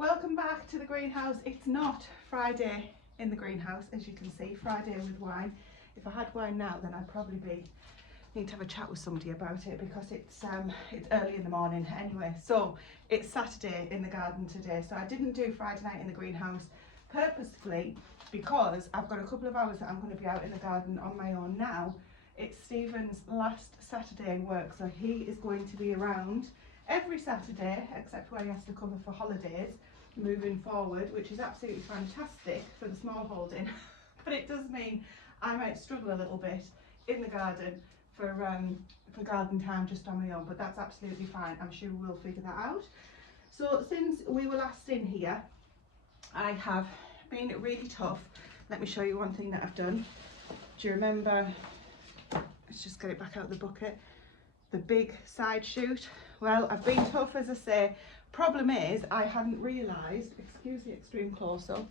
Welcome back to the greenhouse. It's not Friday in the greenhouse, as you can see, Friday with wine. If I had wine now, then I'd probably need to have a chat with somebody about it, because it's early in the morning anyway. So it's Saturday in the garden today. So I didn't do Friday night in the greenhouse purposefully because I've got a couple of hours that I'm going to be out in the garden on my own now. It's Stephen's last Saturday in work, so he is going to be around every Saturday except where he has to cover for holidays moving forward, which is absolutely fantastic for the small holding. But it does mean I might struggle a little bit in the garden for garden time just on my own, but that's absolutely fine. I'm sure we'll figure that out. So since we were last in here, I have been really tough. Let me show you one thing that I've done. Do you remember, let's just get it back out of the bucket, the big side shoot? Well, I've been tough, as I say. Problem is, I hadn't realised, excuse the extreme close-up,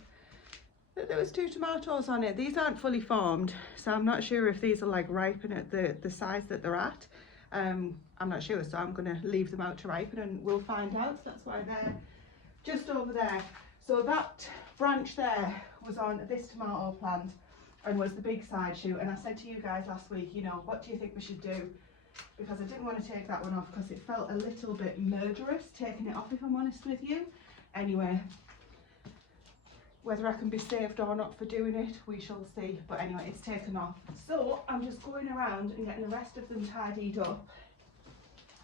that there was 2 tomatoes on it. These aren't fully formed, so I'm not sure if these are like ripen at the size that they're at. I'm not sure, so I'm going to leave them out to ripen and we'll find out. So that's why they're just over there. So that branch there was on this tomato plant and was the big side shoot, and I said to you guys last week, you know, what do you think we should do? Because I didn't want to take that one off because it felt a little bit murderous taking it off, if I'm honest with you. Anyway, whether I can be saved or not for doing it, we shall see. But anyway, it's taken off. So I'm just going around and getting the rest of them tidied up.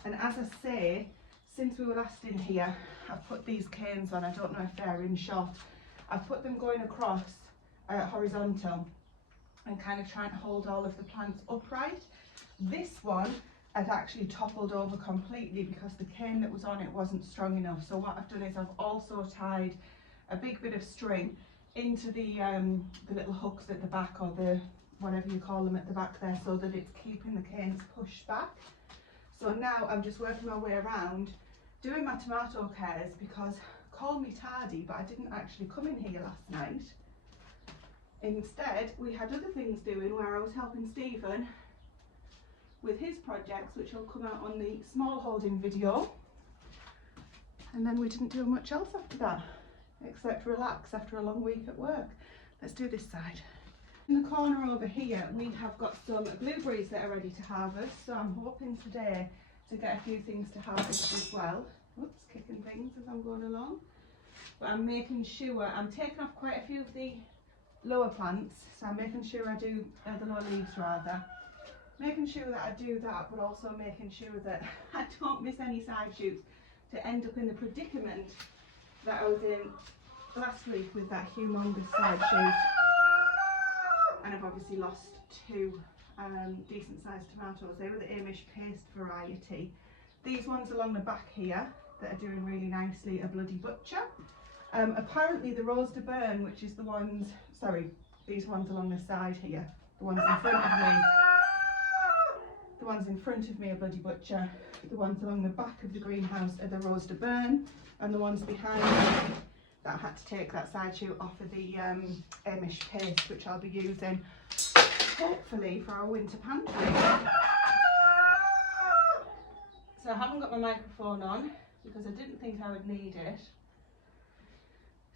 And as I say, since we were last in here, I've put these canes on. I don't know if they're in shot. I've put them going across horizontal and kind of trying to hold all of the plants upright. This one had actually toppled over completely because the cane that was on it wasn't strong enough. So what I've done is I've also tied a big bit of string into the little hooks at the back, or the whatever you call them at the back there, so that it's keeping the canes pushed back. So now I'm just working my way around doing my tomato cares, because call me tardy, but I didn't actually come in here last night. Instead, we had other things doing where I was helping Stephen with his projects, which will come out on the small holding video. And then we didn't do much else after that, except relax after a long week at work. Let's do this side. In the corner over here, we have got some blueberries that are ready to harvest. So I'm hoping today to get a few things to harvest as well. Oops, kicking things as I'm going along. But I'm making sure, I'm taking off quite a few of the lower plants. So I'm making sure I do, the lower leaves rather. Making sure that I do that, but also making sure that I don't miss any side shoots to end up in the predicament that I was in last week with that humongous side shoot. And I've obviously lost 2 decent sized tomatoes. They were the Amish paste variety. These ones along the back here that are doing really nicely are Bloody Butcher. Apparently the Rose de Burn, which is the ones, sorry, these ones along the side here, the ones in front of me. The ones in front of me are Bloody Butcher, the ones along the back of the greenhouse are the Rose de Burn, and the ones behind me that I had to take that side shoot off of the Amish paste, which I'll be using hopefully for our winter pantry. So I haven't got my microphone on because I didn't think I would need it.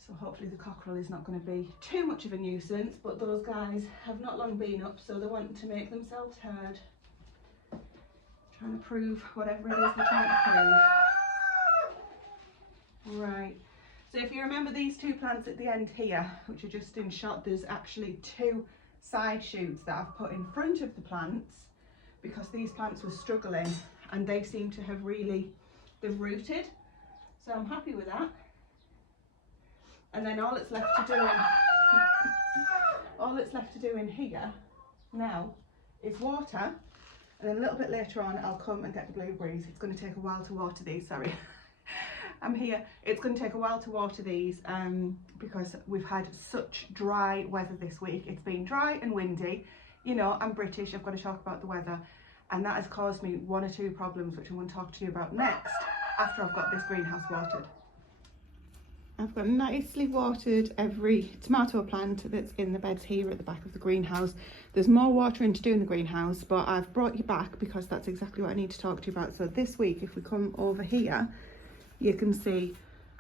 So hopefully the cockerel is not going to be too much of a nuisance, but those guys have not long been up, so they're wanting to make themselves heard. Trying to prove whatever it is they're trying to prove. Right, so if you remember these 2 plants at the end here, which are just in shot, there's actually 2 side shoots that I've put in front of the plants because these plants were struggling and they seem to have really, they've rooted. So I'm happy with that. And then all it's left to do in here now is water. And then a little bit later on, I'll come and get the blueberries. It's going to take a while to water these, sorry. I'm here. It's going to take a while to water these because we've had such dry weather this week. It's been dry and windy. You know, I'm British, I've got to talk about the weather. And that has caused me 1 or 2 problems, which I'm going to talk to you about next after I've got this greenhouse watered. I've got nicely watered every tomato plant that's in the beds here at the back of the greenhouse. There's more watering to do in the greenhouse, but I've brought you back because that's exactly what I need to talk to you about. So this week, if we come over here, you can see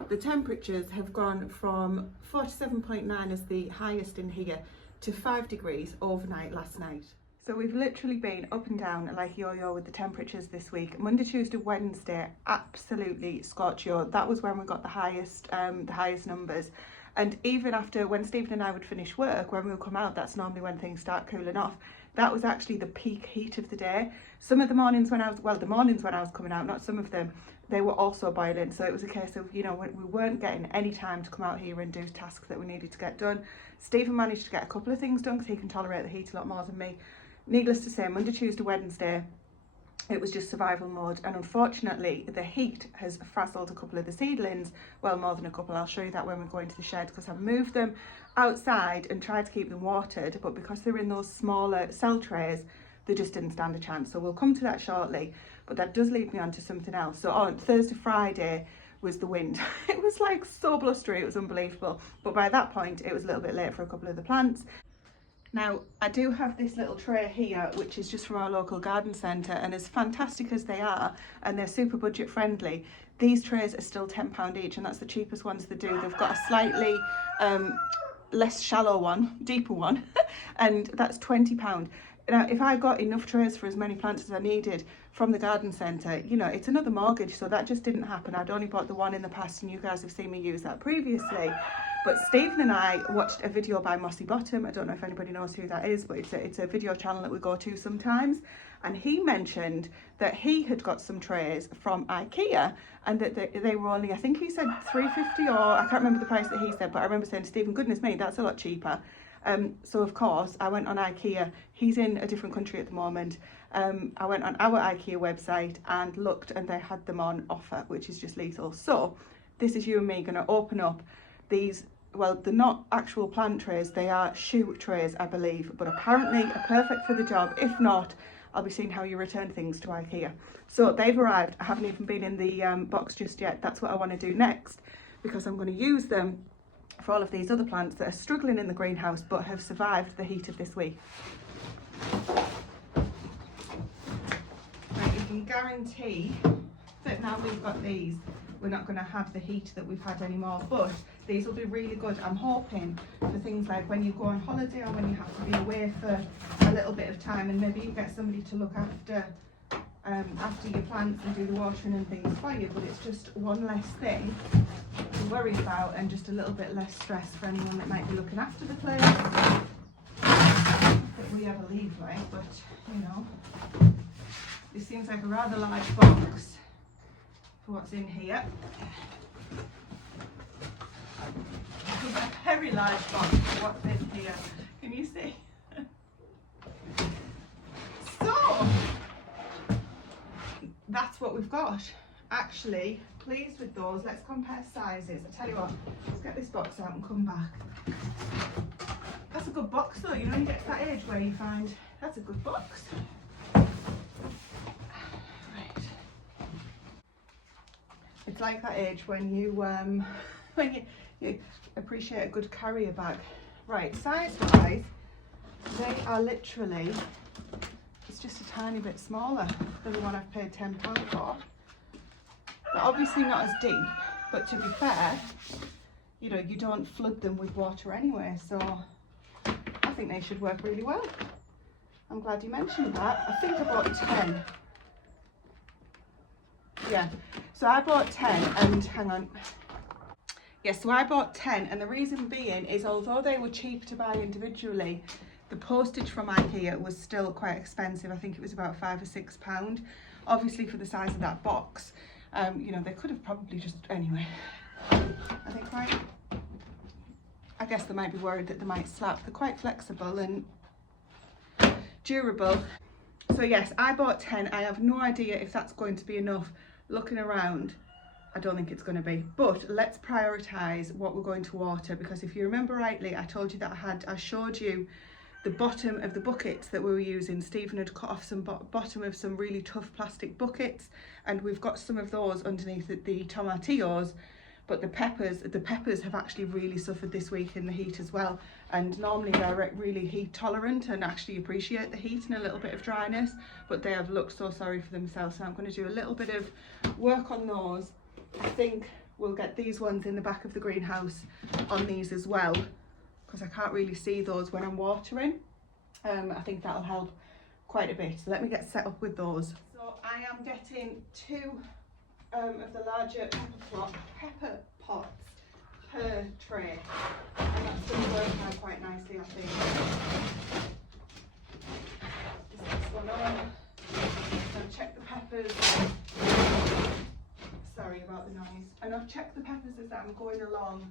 The temperatures have gone from 47.9 as the highest in here to 5 degrees overnight last night. So we've literally been up and down like yo-yo with the temperatures this week. Monday, Tuesday, Wednesday, absolutely scorchio. That was when we got the highest numbers. And even after, when Stephen and I would finish work, when we would come out, that's normally when things start cooling off. That was actually the peak heat of the day. Some of the mornings when I was, well, the mornings when I was coming out, not some of them, they were also boiling. So it was a case of, you know, we weren't getting any time to come out here and do tasks that we needed to get done. Stephen managed to get a couple of things done because he can tolerate the heat a lot more than me. Needless to say, Monday, Tuesday, Wednesday, it was just survival mode, and unfortunately the heat has frazzled a couple of the seedlings. Well, more than a couple. I'll show you that when we go into the shed, because I've moved them outside and tried to keep them watered, but because they're in those smaller cell trays, they just didn't stand a chance. So we'll come to that shortly, but that does lead me on to something else. So on Thursday, Friday was the wind. It was like so blustery, it was unbelievable, but by that point it was a little bit late for a couple of the plants. Now, I do have this little tray here, which is just from our local garden centre, and as fantastic as they are, and they're super budget friendly, these trays are still £10 each, and that's the cheapest ones they do. They've got a slightly less shallow one, deeper one, and that's £20. Now, if I got enough trays for as many plants as I needed from the garden centre, you know, it's another mortgage, so that just didn't happen. I'd only bought the one in the past, and you guys have seen me use that previously. But Stephen and I watched a video by Mossy Bottom. I don't know if anybody knows who that is, but it's a video channel that we go to sometimes. And he mentioned that he had got some trays from IKEA, and that they were only, I think he said £3.50, or I can't remember the price that he said, but I remember saying to Stephen, goodness me, that's a lot cheaper. So of course I went on IKEA. He's in a different country at the moment. I went on our IKEA website and looked, and they had them on offer, which is just lethal. So this is you and me going to open up these, well, they're not actual plant trays, they are shoe trays, I believe, but apparently are perfect for the job. If not, I'll be seeing how you return things to IKEA. So they've arrived. I haven't even been in the box just yet. That's what I want to do next, because I'm going to use them for all of these other plants that are struggling in the greenhouse but have survived the heat of this week. Right, you can guarantee that now we've got these, we're not going to have the heat that we've had anymore, but these will be really good. I'm hoping for things like when you go on holiday, or when you have to be away for a little bit of time, and maybe you get somebody to look after your plants and do the watering and things for you, but it's just one less thing to worry about, and just a little bit less stress for anyone that might be looking after the place that we ever leave, like. But you know, this seems like a rather large box for what's in here. It's a very large box for what's in here. Can you see? So that's what we've got. Actually, pleased with those. Let's compare sizes. I tell you what, let's get this box out and come back. That's a good box though, you know, you get to that age where you find that's a good box. Right. It's like that age when you appreciate a good carrier bag. Right, size wise, they are literally, it's just a tiny bit smaller than the one I've paid £10 for. They're obviously not as deep, but to be fair, you know, you don't flood them with water anyway, so I think they should work really well. I'm glad you mentioned that. I think I bought 10. Yeah, so I bought 10, and hang on. Yeah, so I bought 10, and the reason being is, although they were cheap to buy individually, the postage from IKEA was still quite expensive. I think it was about £5 or £6. Obviously for the size of that box, you know, they could have probably just, anyway, I think, right, I guess they might be worried that they might slap. They're quite flexible and durable. So yes, I bought 10. I have no idea if that's going to be enough. Looking around, I don't think it's going to be, but let's prioritise what we're going to water, because if you remember rightly, I told you that I showed you the bottom of the buckets that we were using. Stephen had cut off some bottom of some really tough plastic buckets, and we've got some of those underneath the tomatillos, but the peppers have actually really suffered this week in the heat as well, and normally they're really heat tolerant and actually appreciate the heat and a little bit of dryness, but they have looked so sorry for themselves. So I'm going to do a little bit of work on those. I think we'll get these ones in the back of the greenhouse on these as well, because I can't really see those when I'm watering. I think that'll help quite a bit. So let me get set up with those. So I am getting 2 of the larger pepper pots per tray, and that's going to work out quite nicely, I think. Just this one on. And check the peppers. Sorry about the noise. And I've checked the peppers as I'm going along,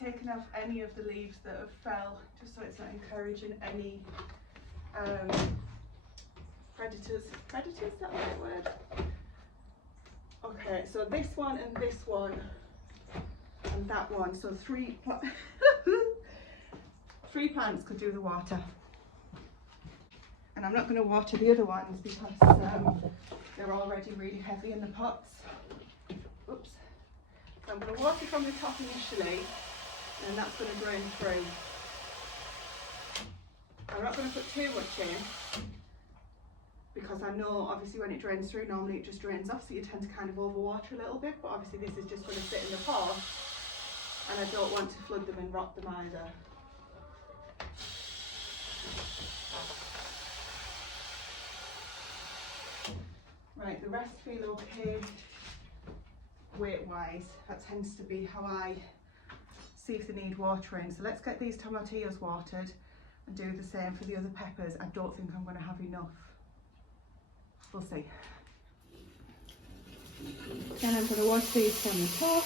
taken off any of the leaves that have fell, just so it's not encouraging any predators. Predators, is that the right word? Okay, so this one and this one and that one. So 3 plants could do the water. And I'm not going to water the other ones because they're already really heavy in the pots. Oops. So I'm going to water from the top initially, and that's going to drain through. I'm not going to put too much in, because I know obviously when it drains through, normally it just drains off, so you tend to kind of overwater a little bit, but obviously this is just going to sit in the pot, and I don't want to flood them and rot them either. Right, the rest feel okay weight-wise. That tends to be how I see if they need watering. So let's get these tomatillos watered and do the same for the other peppers. I don't think I'm going to have enough. We'll see. Then I'm going to water these from the top.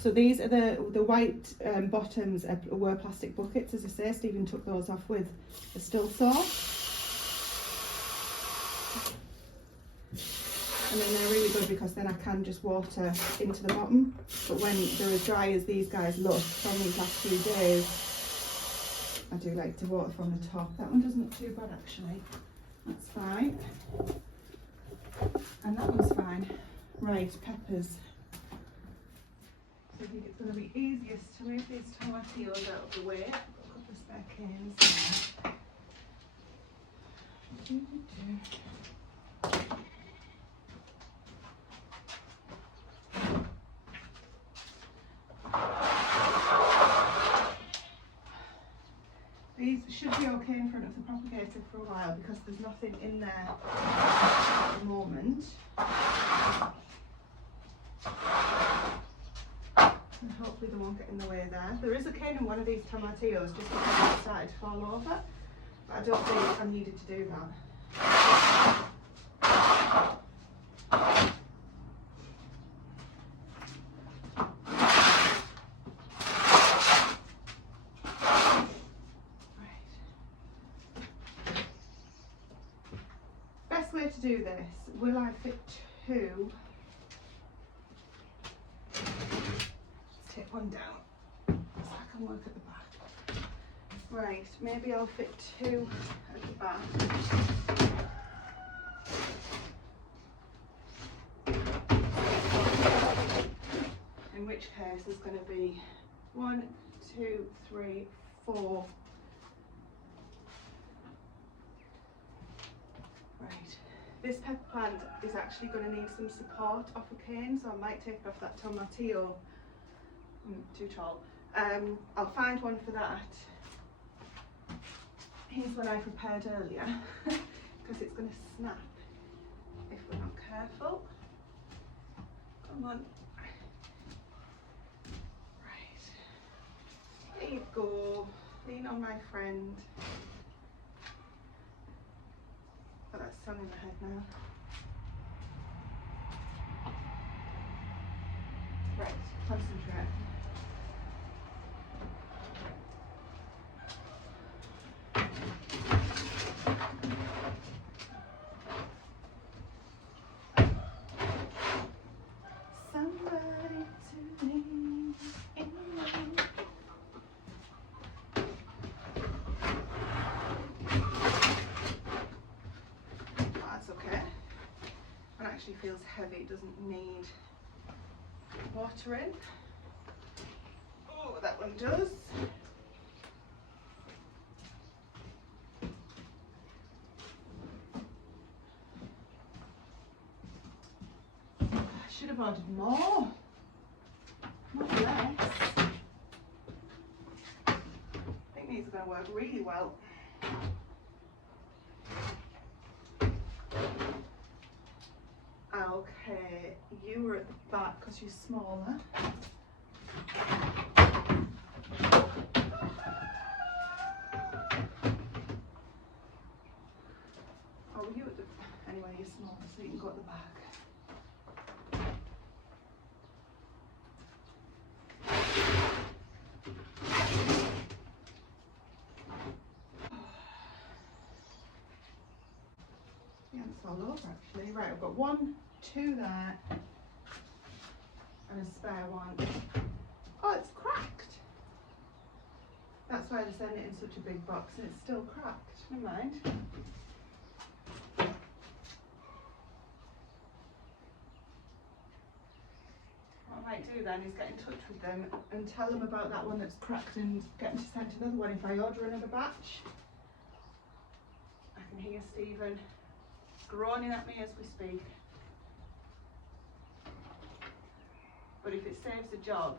So these are the white bottoms were plastic buckets, as I say. Stephen took those off with a still saw. And then they're really good because then I can just water into the bottom. But when they're as dry as these guys look from these last few days, I do like to water from the top. That one doesn't look too bad actually. That's fine. And that one's fine. Right, peppers. So I think it's going to be easiest to move these tomatillos out of the way. I've got a couple of spare canes there. These should be okay in front of the propagator for a while because there's nothing in there at the moment. And hopefully they won't get in the way there. There is a cane in one of these tomatillos just because it started to fall over, but I don't think I needed to do that. Way to do this, will I fit 2? Let's take one down so I can work at the back. Right, maybe I'll fit 2 at the back. In which case there's going to be 1, 2, 3, 4. This pepper plant is actually going to need some support off a cane, so I might take it off that tomatillo. Too tall. I'll find one for that. Here's one I prepared earlier, because it's going to snap if we're not careful. Come on. Right. There you go. Lean on my friend. Got that sun in the head now. Right, concentrate. Somebody to lean in. Actually feels heavy, it doesn't need watering. Oh, that one does. I should have ordered more. Not less. I think these are going to work really well. Okay, you were at the back because you're smaller. Oh, you at the... Anyway, you're smaller, so you can go at the back. Yeah, it's all over actually. Right, I've got 1, 2 there, and a spare one. Oh, it's cracked. That's why they send it in such a big box, and it's still cracked. Never mind. What I might do then is get in touch with them and tell them about that one that's cracked and get them to send another one if I order another batch. I can hear Stephen groaning at me as we speak. But if it saves the job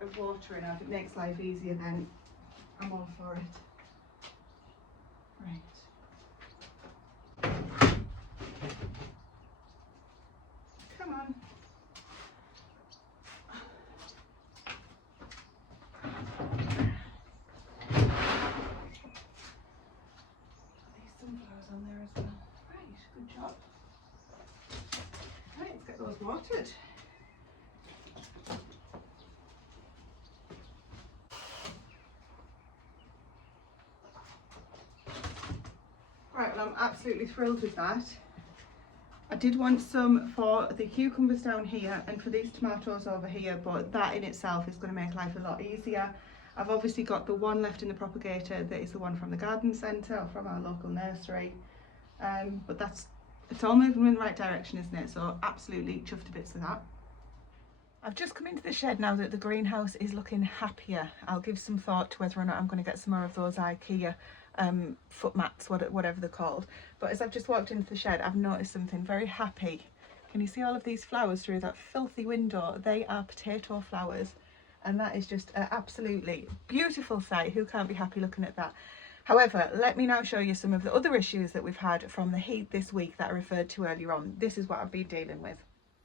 of watering, if it makes life easier, then I'm all for it. Right. Come on. These sunflowers on there as well. Right, good job. Right, let's get those watered. Right, well, I'm absolutely thrilled with that. I did want some for the cucumbers down here and for these tomatoes over here, but that in itself is going to make life a lot easier. I've obviously got the one left in the propagator that is the one from the garden centre or from our local nursery, but it's all moving in the right direction, isn't it? So absolutely chuffed to bits with that. I've just come into the shed now that the greenhouse is looking happier. I'll give some thought to whether or not I'm going to get some more of those IKEA foot mats, whatever they're called. But as I've just walked into the shed, I've noticed something very happy. Can you see all of these flowers through that filthy window? They are potato flowers, and that is just an absolutely beautiful sight. Who can't be happy looking at that? However, let me now show you some of the other issues that we've had from the heat this week that I referred to earlier on. This is what I've been dealing with.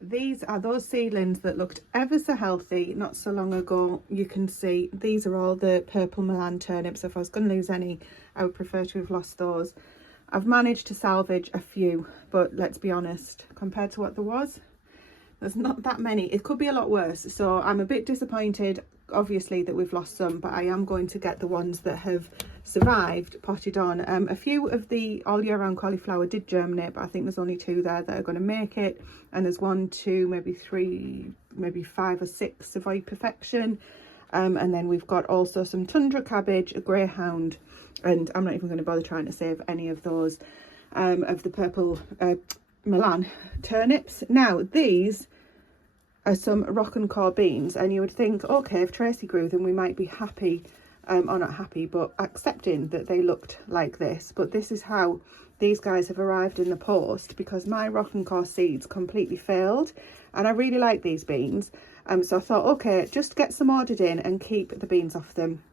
These are those seedlings that looked ever so healthy not so long ago. You can see these are all the purple Milan turnips. If I was going to lose any, I would prefer to have lost those. I've managed to salvage a few, but let's be honest, compared to what there was, there's not that many. It could be a lot worse, so I'm a bit disappointed obviously that we've lost some, but I am going to get the ones that have survived potted on. A few of the all year round cauliflower did germinate, but I think there's only 2 there that are going to make it, and there's 1, 2, maybe 3, maybe 5 or 6 avoid perfection. And then we've got also some tundra cabbage, a greyhound, and I'm not even going to bother trying to save any of those of the purple Milan turnips. Now these are some rock and core beans, and you would think, okay, if Tracy grew them we might be happy, or not happy, but accepting that they looked like this. But this is how these guys have arrived in the post, because my rock and core seeds completely failed, and I really like these beans. So I thought, okay, just get some ordered in and keep the beans off them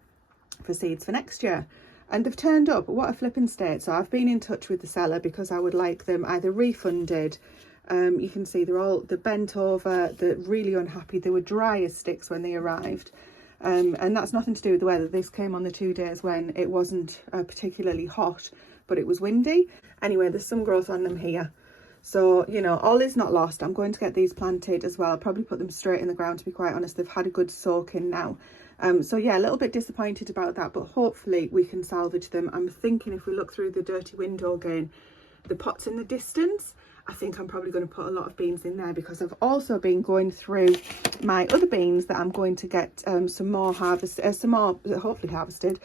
for seeds for next year. And they've turned up. What a flipping state. So I've been in touch with the seller because I would like them either refunded. You can see they're bent over, they're really unhappy. They were dry as sticks when they arrived. And that's nothing to do with the weather. This came on the 2 days when it wasn't particularly hot, but it was windy. Anyway, there's some growth on them here. So, you know, all is not lost. I'm going to get these planted as well. I'll probably put them straight in the ground, to be quite honest. They've had a good soak in now. So yeah, a little bit disappointed about that, but hopefully we can salvage them. I'm thinking if we look through the dirty window again, the pots in the distance, I think I'm probably going to put a lot of beans in there, because I've also been going through my other beans that I'm going to get some more hopefully harvested,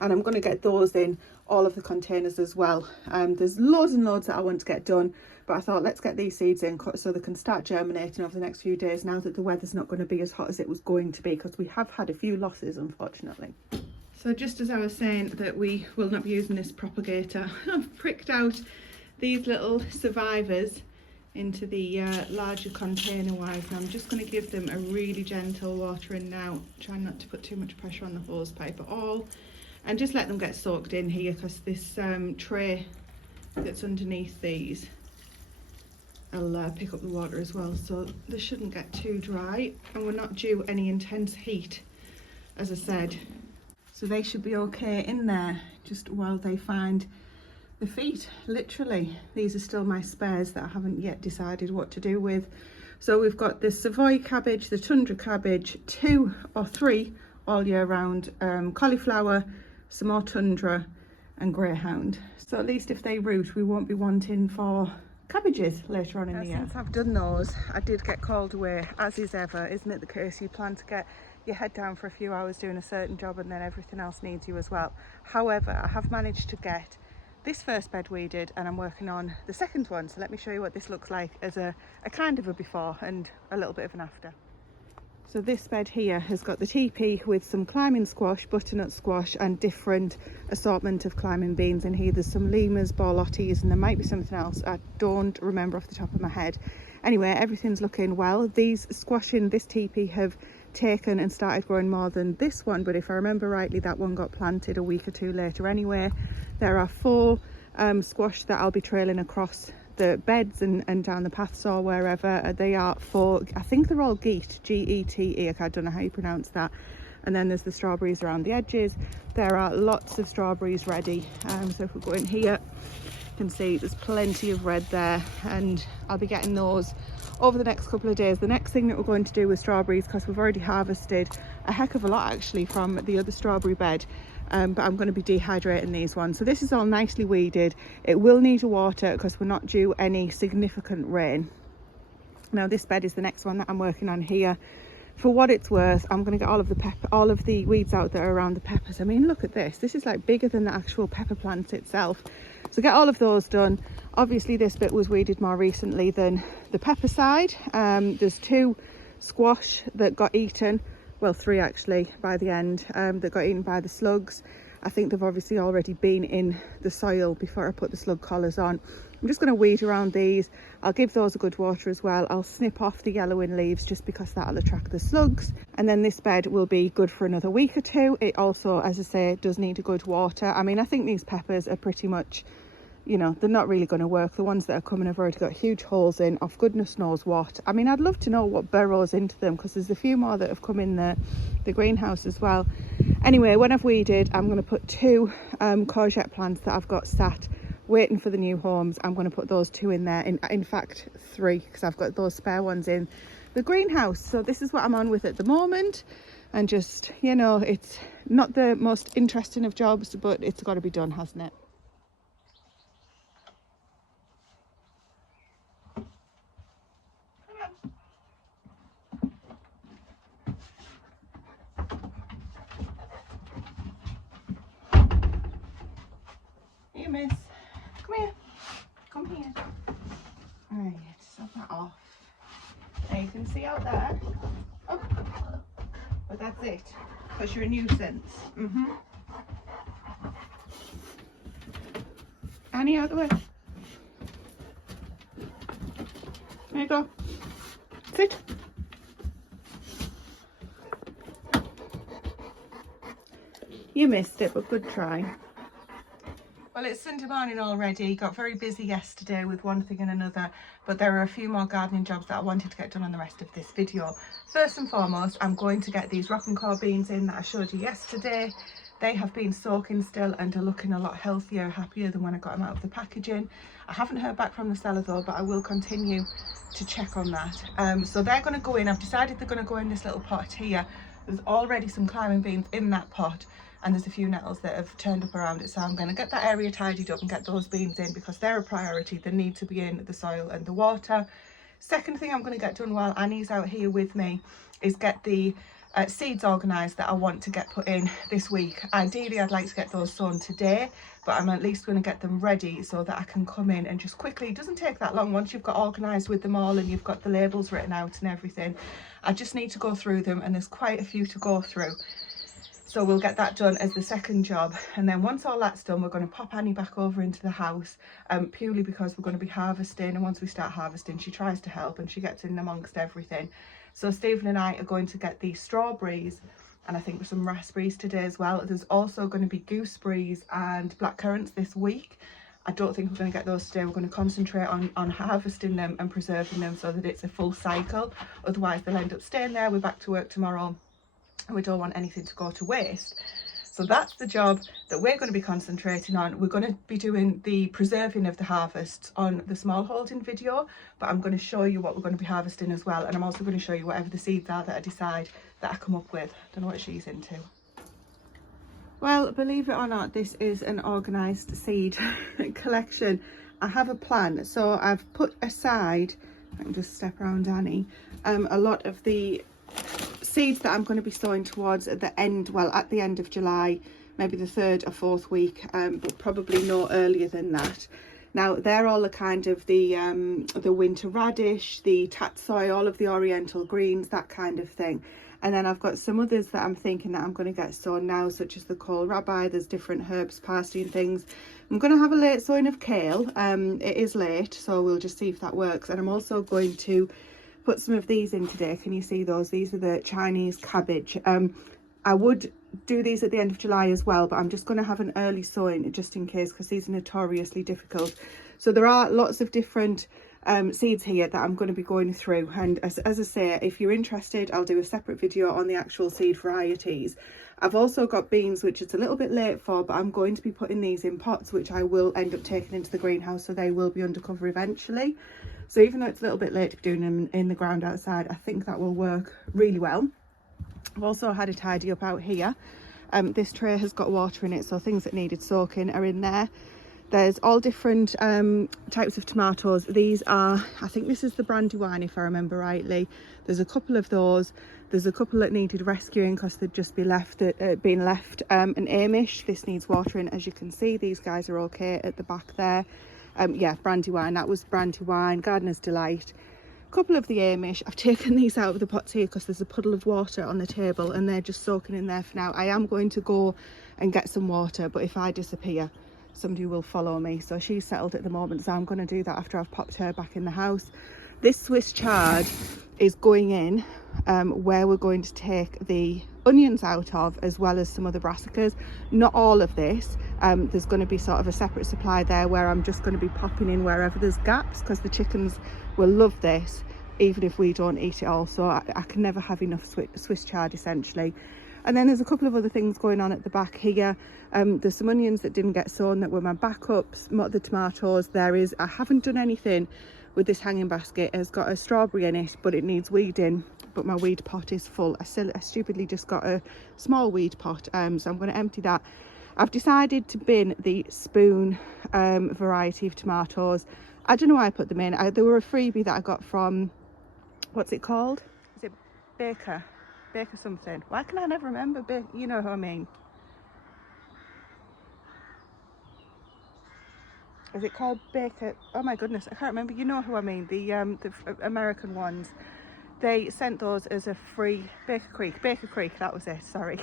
and I'm going to get those in all of the containers as well. There's loads and loads that I want to get done, but I thought let's get these seeds in so they can start germinating over the next few days, now that the weather's not going to be as hot as it was going to be, because we have had a few losses, unfortunately. So just as I was saying that we will not be using this propagator, I've pricked out these little survivors into the larger container wise, and I'm just going to give them a really gentle watering now, trying not to put too much pressure on the hose pipe at all, and just let them get soaked in here, because this tray that's underneath these will pick up the water as well, so this shouldn't get too dry, and we're not due any intense heat, as I said, so they should be okay in there just while they find the feet. Literally, these are still my spares that I haven't yet decided what to do with. So we've got the Savoy cabbage, the tundra cabbage, 2 or 3 all year round, cauliflower, some more tundra and greyhound. So at least if they root, we won't be wanting for cabbages later on in the year. Since I've done those, I did get called away, as is ever, isn't it the case? You plan to get your head down for a few hours doing a certain job and then everything else needs you as well. However, I have managed to get this first bed weeded, and I'm working on the second one, so let me show you what this looks like as a kind of a before and a little bit of an after. So this bed here has got the TP with some climbing squash, butternut squash and different assortment of climbing beans in here. There's some lemurs, borlottis, and there might be something else, I don't remember off the top of my head. Anyway, everything's looking well. These squash in this TP have taken and started growing more than this one, but if I remember rightly, that one got planted a week or 2 later anyway. There are 4 squash that I'll be trailing across the beds and down the paths or wherever. They are 4, I think they're all geet, G-E-T-E, I don't know how you pronounce that. And then there's the strawberries around the edges. There are lots of strawberries ready, so if we go in here, you can see there's plenty of red there, and I'll be getting those over the next couple of days. The next thing that we're going to do with strawberries, because we've already harvested a heck of a lot actually from the other strawberry bed, but I'm going to be dehydrating these ones. So this is all nicely weeded. It will need water because we're not due any significant rain. Now this bed is the next one that I'm working on here. For what it's worth, I'm going to get all of the weeds out that are around the peppers. I mean, look at this. This is like bigger than the actual pepper plant itself. So get all of those done. Obviously this bit was weeded more recently than the pepper side. There's 2 squash that got eaten, well 3 actually by the end, that got eaten by the slugs. I think they've obviously already been in the soil before I put the slug collars on. I'm just going to weed around these. I'll give those a good water as well. I'll snip off the yellowing leaves just because that'll attract the slugs. And then this bed will be good for another week or 2. It also, as I say, does need a good water. I mean, I think these peppers are pretty much, you know, they're not really going to work. The ones that are coming have already got huge holes in, of goodness knows what. I mean, I'd love to know what burrows into them, because there's a few more that have come in the greenhouse as well. Anyway, when I've weeded, I'm going to put 2 courgette plants that I've got sat waiting for the new homes. I'm going to put those 2 in there, in fact 3, because I've got those spare ones in the greenhouse. So this is what I'm on with at the moment, and just, you know, it's not the most interesting of jobs, but it's got to be done, hasn't it? Here, miss. Come here. Come here. Right, stop that off. Now you can see out there. Oh, but that's it. Because you're a nuisance. Annie, out the way. There you go. Sit. You missed it, but good try. Well, it's Sunday morning already. Got very busy yesterday with one thing and another, but there are a few more gardening jobs that I wanted to get done on the rest of this video. First and foremost, I'm going to get these rocking core beans in that I showed you yesterday. They have been soaking still and are looking a lot healthier, happier than when I got them out of the packaging. I haven't heard back from the seller though, but I will continue to check on that. So they're going to go in. I've decided they're going to go in this little pot here. There's already some climbing beans in that pot, and there's a few nettles that have turned up around it, so I'm going to get that area tidied up and get those beans in because they're a priority. They need to be in the soil and the water. Second thing I'm going to get done while Annie's out here with me is get the seeds organised that I want to get put in this week. Ideally I'd like to get those sown today, but I'm at least going to get them ready so that I can come in and just quickly, it doesn't take that long once you've got organised with them all and you've got the labels written out and everything. I just need to go through them, and there's quite a few to go through. So we'll get that done as the second job, and then once all that's done, we're going to pop Annie back over into the house, purely because we're going to be harvesting, and once we start harvesting she tries to help and she gets in amongst everything. So Stephen and I are going to get the strawberries and I think some raspberries today as well. There's also going to be gooseberries and blackcurrants this week. I don't think we're going to get those today. We're going to concentrate on harvesting them and preserving them so that it's a full cycle, otherwise they'll end up staying there. We're back to work tomorrow and we don't want anything to go to waste. So that's the job that we're going to be concentrating on. We're going to be doing the preserving of the harvests on the Smallholding video, but I'm going to show you what we're going to be harvesting as well, and I'm also going to show you whatever the seeds are that I decide that I come up with. Don't know what she's into. Well, believe it or not, this is an organised seed collection. I have a plan, so I've put aside, I can just step around Annie, a lot of the seeds that I'm going to be sowing towards at the end, well, at the end of July, maybe the 3rd or 4th week, but probably no earlier than that. Now they're all the kind of the winter radish, the tatsoi, all of the oriental greens, that kind of thing. And then I've got some others that I'm thinking that I'm going to get sown now, such as the kohlrabi. There's different herbs, parsley and things. I'm going to have a late sowing of kale. It is late, so we'll just see if that works. And I'm also going to put some of these in today. Can you see those? These are the Chinese cabbage. I would do these at the end of July as well, but I'm just going to have an early sowing just in case, because these are notoriously difficult. So there are lots of different seeds here that I'm going to be going through, and as I say, if you're interested, I'll do a separate video on the actual seed varieties. I've also got beans, which it's a little bit late for, but I'm going to be putting these in pots, which I will end up taking into the greenhouse, so they will be undercover eventually. So even though it's a little bit late to be doing them in the ground outside, I think that will work really well. I've also had a tidy up out here. This tray has got water in it, so things that needed soaking are in there. There's all different types of tomatoes. These are, I think this is the Brandywine if I remember rightly. There's a couple of those. There's a couple that needed rescuing because they'd just been left. An Amish, this needs watering. As you can see, these guys are okay at the back there. Yeah, Brandywine, that was Brandywine. Gardener's Delight. A couple of the Amish. I've taken these out of the pots here because there's a puddle of water on the table and they're just soaking in there for now. I am going to go and get some water, but if I disappear, somebody will follow me. So she's settled at the moment, so I'm going to do that after I've popped her back in the house. This Swiss chard is going in where we're going to take the onions out of, as well as some other brassicas. Not all of this. There's going to be sort of a separate supply there where I'm just going to be popping in wherever there's gaps, because the chickens will love this even if we don't eat it all. So I can never have enough Swiss chard essentially. And then there's a couple of other things going on at the back here. There's some onions that didn't get sown that were my backups. The tomatoes, I haven't done anything with this hanging basket. It has got a strawberry in it, but it needs weeding, but my weed pot is full. I stupidly just got a small weed pot, so I'm going to empty that. I've decided to bin the spoon variety of tomatoes. I don't know why I put them in. They were a freebie that I got from, what's it called? Is it Baker something? Why can I never remember? You know who I mean. Is it called Baker? Oh my goodness, I can't remember. You know who I mean. The American ones. They sent those as a free Baker Creek, that was it, sorry.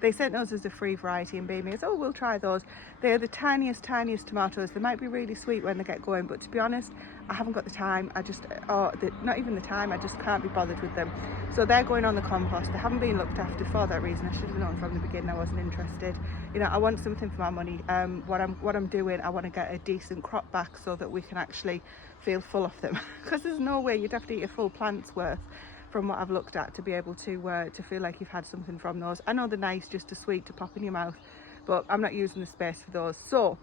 They sent those as a free variety in Beamy. Oh, we'll try those. They're the tiniest tomatoes. They might be really sweet when they get going, but to be honest, I haven't got the time. Not even the time, I just can't be bothered with them. So they're going on the compost. They haven't been looked after for that reason. I should have known from the beginning I wasn't interested. You know, I want something for my money. What I'm doing, I want to get a decent crop back so that we can actually feel full of them. Because there's no way you'd have to eat a full plant's worth, from what I've looked at, to be able to feel like you've had something from those. I know they're nice, just a sweet to pop in your mouth, but I'm not using the space for those. So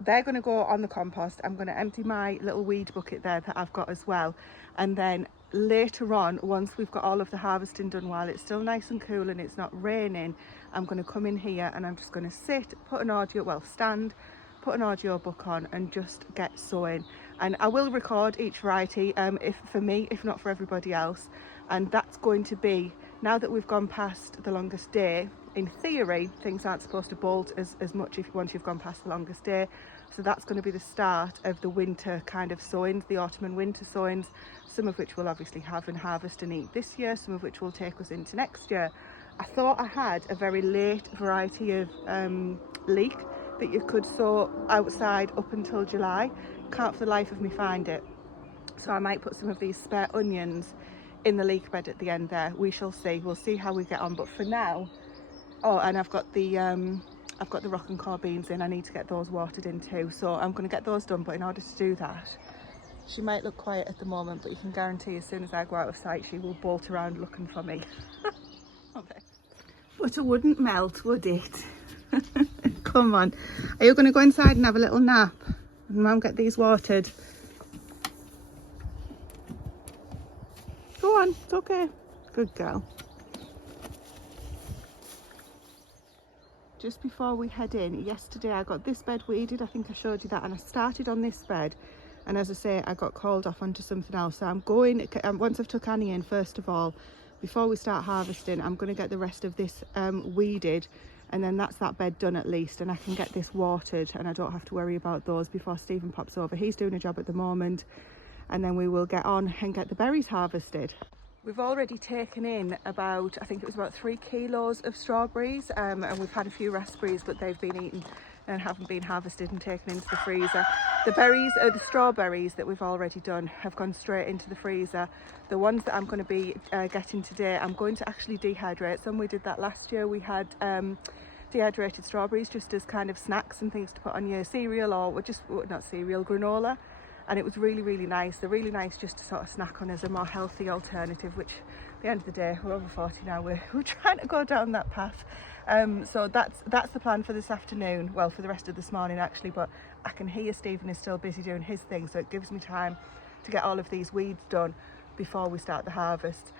they're going to go on the compost. I'm going to empty my little weed bucket there that I've got as well, and then later on, once we've got all of the harvesting done, while it's still nice and cool and it's not raining, I'm going to come in here and I'm just going to stand, put an audio book on and just get sowing. And I will record each variety, if not for everybody else. And that's going to be, now that we've gone past the longest day, in theory things aren't supposed to bolt as much once you've gone past the longest day. So that's going to be the start of the winter kind of sowings, the autumn and winter sowings, some of which we'll obviously have and harvest and eat this year, some of which will take us into next year. I thought I had a very late variety of leek that you could sow outside up until July. Can't for the life of me find it. So I might put some of these spare onions in the leek bed at the end there. We shall see. We'll see how we get on. But for now, oh, and I've got the rock and core beans in. I need to get those watered in too. So I'm going to get those done. But in order to do that, she might look quiet at the moment, but you can guarantee as soon as I go out of sight, she will bolt around looking for me. Okay. Butter wouldn't melt, would it? Come on. Are you going to go inside and have a little nap? And Mum get these watered? Go on, it's okay. Good girl. Just before we head in, yesterday I got this bed weeded. I think I showed you that, and I started on this bed. And as I say, I got called off onto something else. So I'm going, once I've took Annie in, first of all, before we start harvesting, I'm going to get the rest of this weeded. And then that's that bed done at least. And I can get this watered and I don't have to worry about those before Stephen pops over. He's doing a job at the moment. And then we will get on and get the berries harvested. We've already taken in about, I think it was about 3 kilos of strawberries. And we've had a few raspberries, but they've been eaten and haven't been harvested and taken into the freezer. The berries, the strawberries that we've already done have gone straight into the freezer. The ones that I'm going to be getting today, I'm going to actually dehydrate some. We did that last year. We had dehydrated strawberries just as kind of snacks and things to put on your cereal, or just, not cereal, granola. And it was really, really nice. They're really nice just to sort of snack on as a more healthy alternative, which at the end of the day, we're over 40 now, we're trying to go down that path. So that's the plan for this afternoon, well, for the rest of this morning actually, but I can hear Stephen is still busy doing his thing, so it gives me time to get all of these weeds done before we start the harvest.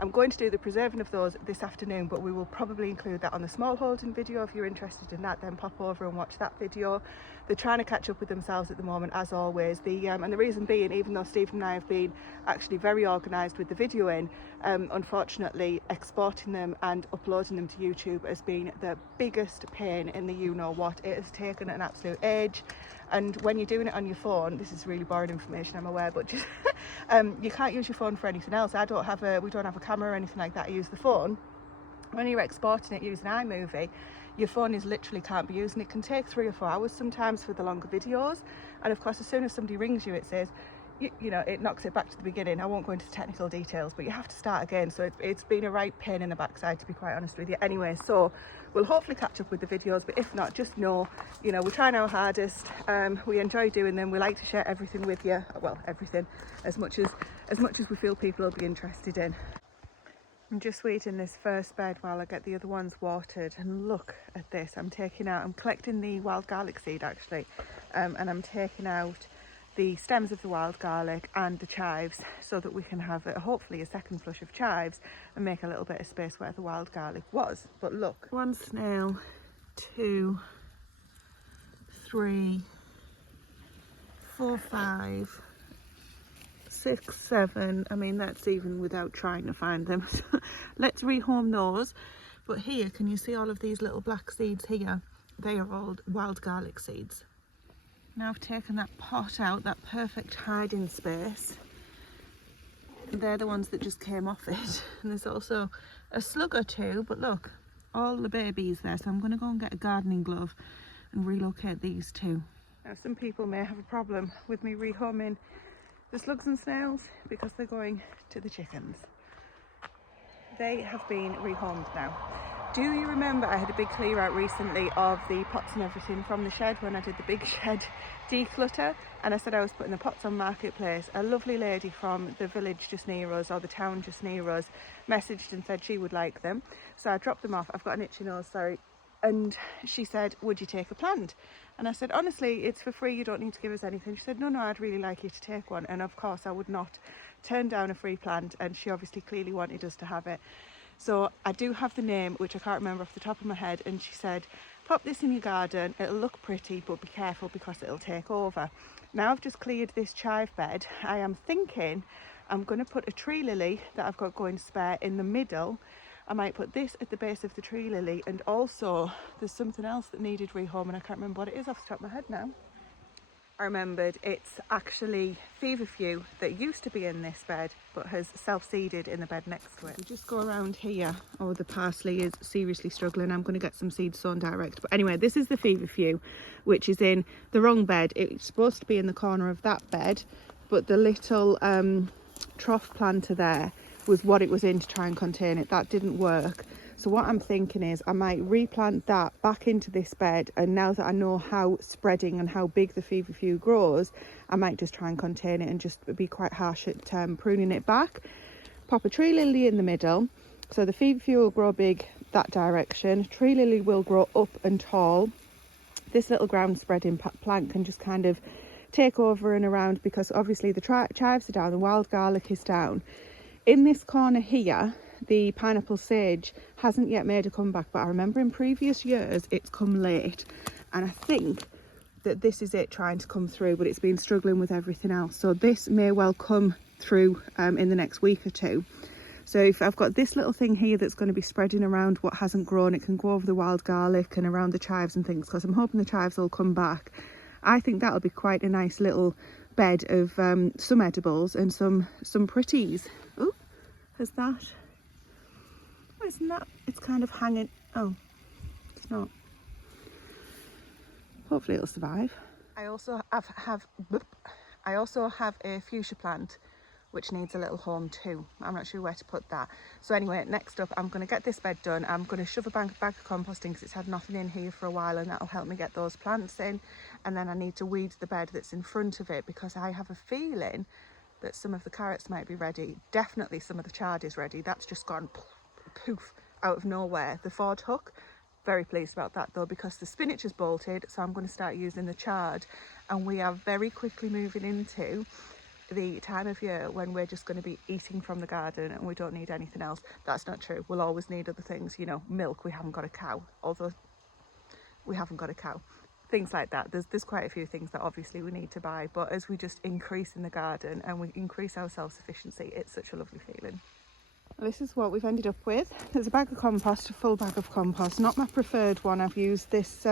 I'm going to do the preserving of those this afternoon, but we will probably include that on the Smallholding video. If you're interested in that, then pop over and watch that video. They're trying to catch up with themselves at the moment, as always. And the reason being, even though Stephen and I have been actually very organised with the videoing, unfortunately exporting them and uploading them to YouTube has been the biggest pain in the you-know-what. It has taken an absolute age. And when you're doing it on your phone, this is really boring information, I'm aware, but just you can't use your phone for anything else. We don't have a camera or anything like that. I use the phone. When you're exporting it using iMovie, your phone is literally can't be used, and it can take 3 or 4 hours sometimes for the longer videos. And of course, as soon as somebody rings you, it says, you know, it knocks it back to the beginning. I won't go into technical details, but you have to start again. So it's been a right pain in the backside, to be quite honest with you. Anyway, so we'll hopefully catch up with the videos, but if not, just know, you know, we're trying our hardest. We enjoy doing them. We like to share everything with you. Well, everything, as much as we feel people will be interested in. I'm just waiting this first bed while I get the other ones watered, and look at this. I'm collecting the wild garlic seed actually, and I'm taking out the stems of the wild garlic and the chives so that we can have hopefully a second flush of chives and make a little bit of space where the wild garlic was. But look, 1 snail, 2, 3, 4, 5, 6, 7. I mean, that's even without trying to find them. So let's rehome those. But here, can you see all of these little black seeds here? They are all wild garlic seeds. Now I've taken that pot out, that perfect hiding space. They're the ones that just came off it. And there's also a slug or two, but look, all the babies there. So I'm going to go and get a gardening glove and relocate these two. Now some people may have a problem with me rehoming the slugs and snails because they're going to the chickens. They have been rehomed now. Do you remember I had a big clear out recently of the pots and everything from the shed when I did the big shed declutter, and I said I was putting the pots on Marketplace? A lovely lady from the village just near us, or the town just near us, messaged and said she would like them. So I dropped them off. I've got an itchy nose, sorry. And she said, would you take a plant? And I said, honestly, it's for free, you don't need to give us anything. She said, no, I'd really like you to take one. And of course I would not turn down a free plant, and she obviously clearly wanted us to have it. So I do have the name, which I can't remember off the top of my head, and she said, pop this in your garden, it'll look pretty, but be careful because it'll take over. Now I've just cleared this chive bed. I am thinking I'm going to put a tree lily that I've got going spare in the middle. I might put this at the base of the tree lily, and also there's something else that needed rehome and I can't remember what it is off the top of my head now. I remembered it's actually feverfew that used to be in this bed but has self-seeded in the bed next to it. We just go around here. Oh, the parsley is seriously struggling. I'm going to get some seeds sown direct. But anyway, this is the feverfew, which is in the wrong bed. It's supposed to be in the corner of that bed, but the little trough planter there was what it was in to try and contain it. That didn't work. So what I'm thinking is I might replant that back into this bed, and now that I know how spreading and how big the feverfew grows, I might just try and contain it and just be quite harsh at pruning it back. Pop a tree lily in the middle, so the feverfew will grow big that direction. Tree lily will grow up and tall. This little ground spreading plant can just kind of take over and around, because obviously the chives are down, the wild garlic is down. In this corner here, the pineapple sage hasn't yet made a comeback, but I remember in previous years it's come late, and I think that this is it trying to come through, but it's been struggling with everything else. So this may well come through in the next week or two. So if I've got this little thing here that's going to be spreading around what hasn't grown, it can go over the wild garlic and around the chives and things, because I'm hoping the chives will come back. I think that'll be quite a nice little bed of some edibles and some pretties. Oh, has that? Oh, isn't that? It's kind of hanging. Oh, it's not. Hopefully it'll survive. I also have a fuchsia plant which needs a little home too. I'm not sure where to put that. So anyway, next up, I'm going to get this bed done. I'm going to shove a bag of composting because it's had nothing in here for a while, and that'll help me get those plants in. And then I need to weed the bed that's in front of it, because I have a feeling that some of the carrots might be ready. Definitely some of the chard is ready. That's just gone poof out of nowhere. The Ford hook, very pleased about that though, because the spinach is bolted, so I'm going to start using the chard. And we are very quickly moving into the time of year when we're just going to be eating from the garden and we don't need anything else. That's not true. We'll always need other things, you know, milk. We haven't got a cow, although we haven't got a cow. Things like that. There's quite a few things that obviously we need to buy, but as we just increase in the garden and we increase our self-sufficiency, it's such a lovely feeling. This is what we've ended up with. There's a bag of compost, a full bag of compost. Not my preferred one. I've used this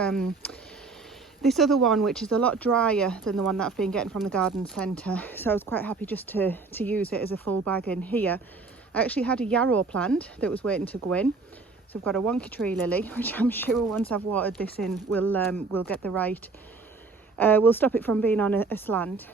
this other one, which is a lot drier than the one that I've been getting from the garden centre. So I was quite happy just to use it as a full bag in here. I actually had a yarrow plant that was waiting to go in. So I've got a wonky tree lily, which I'm sure once I've watered this in, we'll get the right. We'll stop it from being on a slant.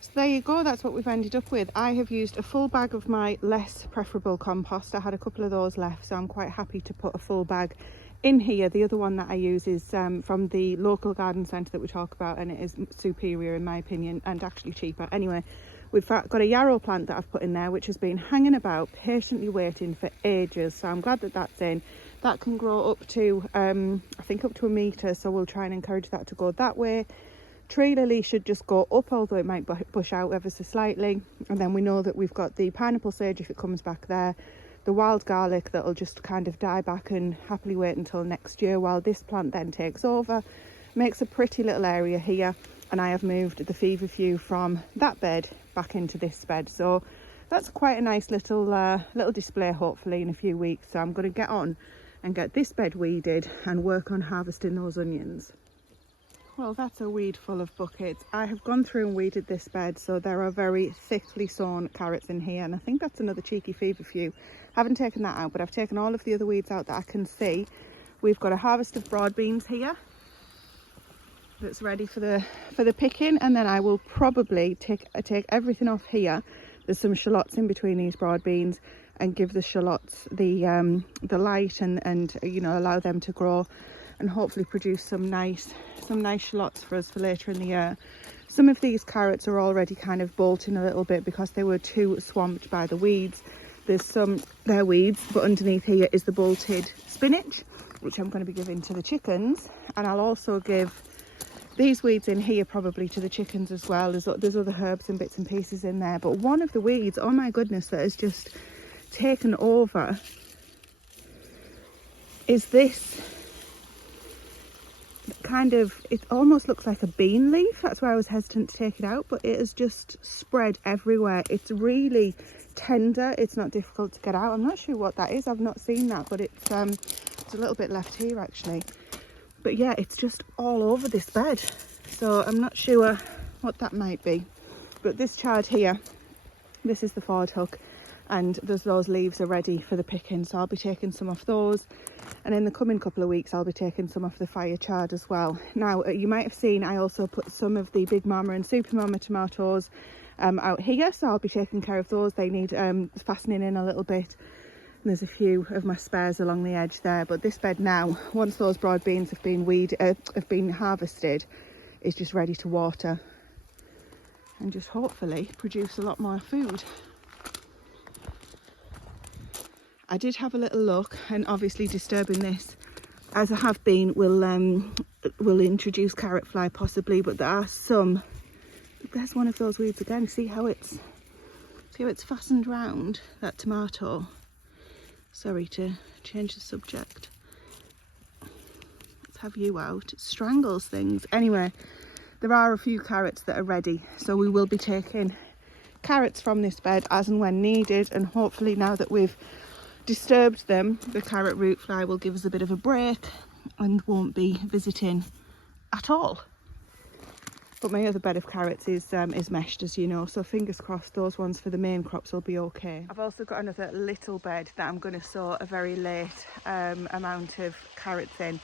So there you go, that's what we've ended up with. I have used a full bag of my less preferable compost. I had a couple of those left, so I'm quite happy to put a full bag in here. The other one that I use is from the local garden centre that we talk about, and it is superior in my opinion, and actually cheaper. Anyway, we've got a yarrow plant that I've put in there, which has been hanging about patiently waiting for ages, so I'm glad that that's in. That can grow up to I think up to 1 metre, so we'll try and encourage that to go that way. Tree lily should just go up, although it might bush out ever so slightly. And then we know that we've got the pineapple sage if it comes back there, the wild garlic that'll just kind of die back and happily wait until next year while this plant then takes over. Makes a pretty little area here, and I have moved the feverfew from that bed back into this bed. So that's quite a nice little display hopefully in a few weeks. So I'm going to get on and get this bed weeded and work on harvesting those onions. Well, that's a weed full of buckets. I have gone through and weeded this bed, so there are very thickly sown carrots in here, and I think that's another cheeky feverfew. Haven't taken that out, but I've taken all of the other weeds out that I can see. We've got a harvest of broad beans here that's ready for the picking, and then I will probably take everything off here. There's some shallots in between these broad beans, and give the shallots the light and you know, allow them to grow and hopefully produce some nice shallots for us for later in the year. Some of these carrots are already kind of bolting a little bit because they were too swamped by the weeds. There's some, they're weeds, but underneath here is the bolted spinach, which I'm going to be giving to the chickens. And I'll also give these weeds in here probably to the chickens as well. There's other herbs and bits and pieces in there, but one of the weeds, oh my goodness, that has just taken over is this kind of, it almost looks like a bean leaf. That's why I was hesitant to take it out, but it has just spread everywhere. It's really tender. It's not difficult to get out. I'm not sure what that is. I've not seen that, but it's a little bit left here actually. But yeah, it's just all over this bed. So I'm not sure what that might be, but this chard here, this is the forward hook, and those leaves are ready for the picking, so I'll be taking some off those, and in the coming couple of weeks I'll be taking some off the fire chard as well. Now you might have seen I also put some of the Big Mama and Super Mama tomatoes out here, so I'll be taking care of those. They need fastening in a little bit, and there's a few of my spares along the edge there. But this bed now, once those broad beans have been harvested, is just ready to water and just hopefully produce a lot more food. I did have a little look, and obviously disturbing this as I have been will introduce carrot fly possibly, but there are some. There's one of those weeds again. See how it's fastened round that tomato. Sorry to change the subject. Let's have you out. It strangles things. Anyway, there are a few carrots that are ready, so we will be taking carrots from this bed as and when needed, and hopefully now that we've disturbed them, the carrot root fly will give us a bit of a break and won't be visiting at all. But my other bed of carrots is meshed, as you know, so fingers crossed those ones for the main crops will be okay. I've also got another little bed that I'm going to sow a very late amount of carrots in,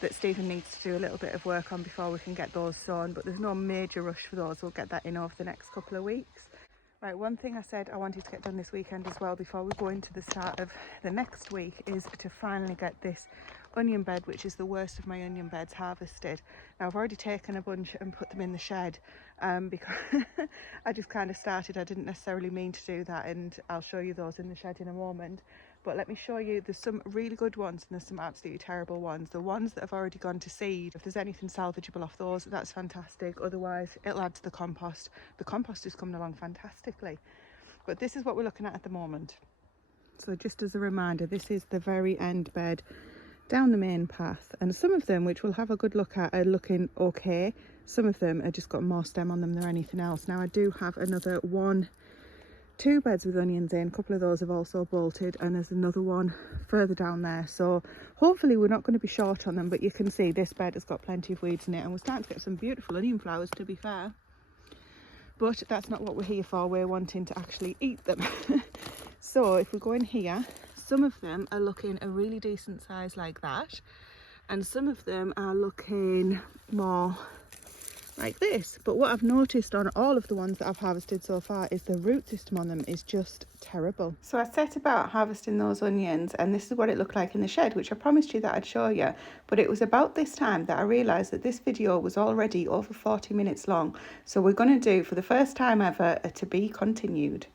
that Stephen needs to do a little bit of work on before we can get those sown, but there's no major rush for those. We'll get that in over the next couple of weeks. Right, one thing I said I wanted to get done this weekend as well before we go into the start of the next week is to finally get this onion bed, which is the worst of my onion beds, harvested. Now I've already taken a bunch and put them in the shed because I just kind of started. I didn't necessarily mean to do that, and I'll show you those in the shed in a moment. But let me show you, there's some really good ones and there's some absolutely terrible ones. The ones that have already gone to seed, if there's anything salvageable off those, that's fantastic. Otherwise, it'll add to the compost. The compost is coming along fantastically. But this is what we're looking at the moment. So just as a reminder, this is the very end bed down the main path. And some of them, which we'll have a good look at, are looking okay. Some of them are just got more stem on them than anything else. Now I do have another two beds with onions in. A couple of those have also bolted, and there's another one further down there, so hopefully we're not going to be short on them. But you can see this bed has got plenty of weeds in it, and we're starting to get some beautiful onion flowers, to be fair, but that's not what we're here for. We're wanting to actually eat them. So if we go in here, some of them are looking a really decent size like that, and some of them are looking more like this. But what I've noticed on all of the ones that I've harvested so far is the root system on them is just terrible. So I set about harvesting those onions, and this is what it looked like in the shed, which I promised you that I'd show you. But it was about this time that I realised that this video was already over 40 minutes long. So we're going to do, for the first time ever, a to be continued.